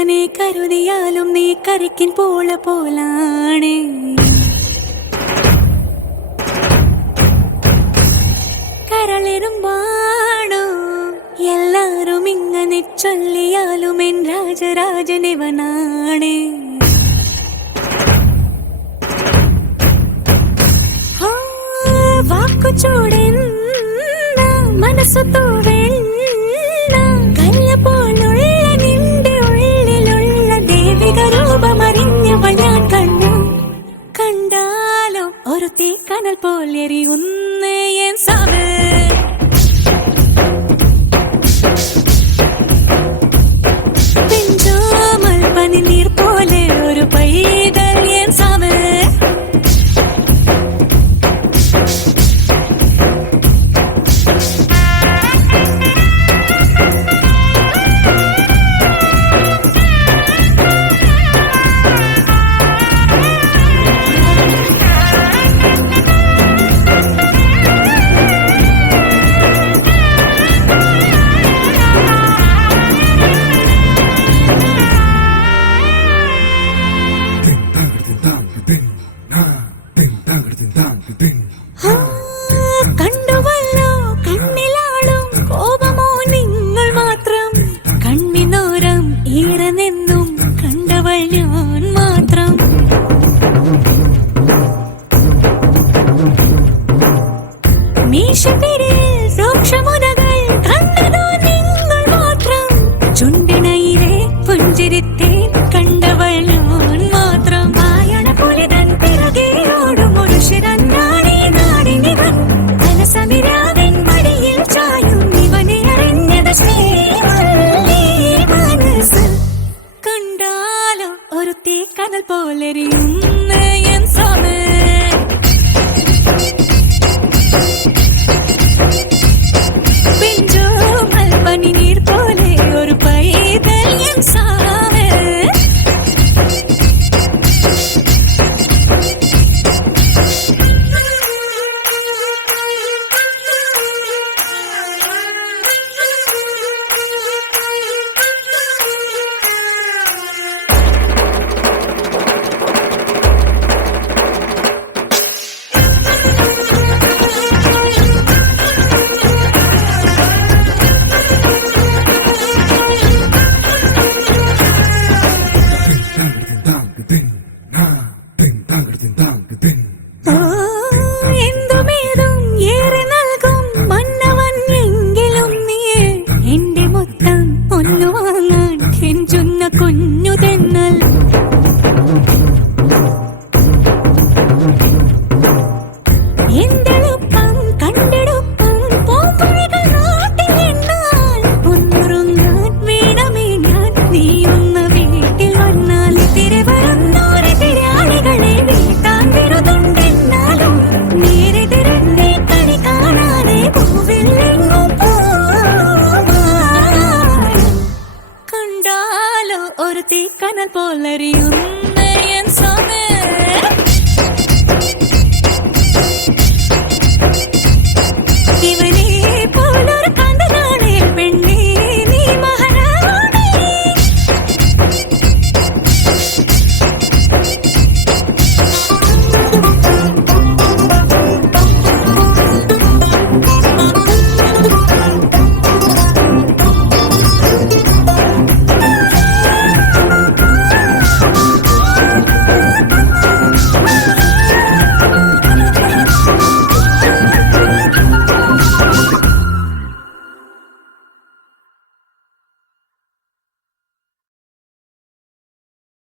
എങ്ങനെ കരുതിയാലും നീ കരിക്കിൻ പോലാണ്. കരളിരുമ്പാണോ എല്ലാരും ഇങ്ങനെ ചൊല്ലിയാലും എൻ രാജരാജനിവനാണ്. വാക്കു ചൂടെന്ന മനസ്സു തൂവെന്ന കല്ല പോലുള്ള നിന്റെ ഉള്ളിലുള്ള ദേവിക രൂപമറിഞ്ഞവൾ ഞാൻ കണ്ടു. കണ്ടാലോ ഒരു തീക്കനൽ പോലെറിയുന്ന എൻ സാവ്. പെഞ്ചാമൽ പനിനീർ പോലെ ഒരു പൈതൽ എൻ സാവ്. കണ്ടുവല്ലോ കണ്ണിലാളും കോപമോ നിങ്ങൾ മാത്രം. കണ്ണിനോരം ഈറനെന്നും കണ്ടവൾ ഞാൻ മാത്രം. മീശത്തിരിൽ സൂക്ഷ്മമുനകൾ കണ്ടതോ നിങ്ങൾ മാത്രം. ചുണ്ടിനയിലെ പുഞ്ചിരിത്തെ കണ്ടവൾ ഞാൻ മാത്രം. വായണ പുലിതൻ പിറകെ ഓടും ഒരു ശിരന്നാണി നാടിനിവൻ. മനസമിരാവിൻ മടിയിൽ ചായും ഇവനെ അറിഞ്ഞത് ശ്രീമല്ലേ മനസ്സ്. കണ്ടാലോ ഒരു തീക്കനൽ പോലെറിയുന്ന എൻ സാവ്. പെഞ്ചോമൽ പനിനീർ പോലെ ഒരു പൈതൽ എൻ സാവ്. എന്തുമേതും ഏറെ നൽകും മന്നവൻ എങ്കിലും നീയെ. എന്റെ മൊത്തം ഒന്നു വാങ്ങാൻ കെഞ്ചുന്ന കുഞ്ഞു തെന്നൽ. എന്തെളുപ്പം കണ്ടെടുപ്പം പോമ്പുഴകൾ നാട്ടിലെന്നാൽ ഒന്നുറങ്ങാൻ വേണമേ ഞാൻ. നീ ഒന്ന് വീട്ടിൽ വന്നാൽ തിരവരുന്നോരെ തിരാളികളെ വീട്ടാൻ വിരുതുണ്ടെന്നാലും നേരെ തിരഞ്ഞെ കണി കാണാതെ പൂവില്ലെങ്ങും പോവാൻ. കണ്ടാലോ ഒരു തീക്കനൽ പോലറിയുന്നു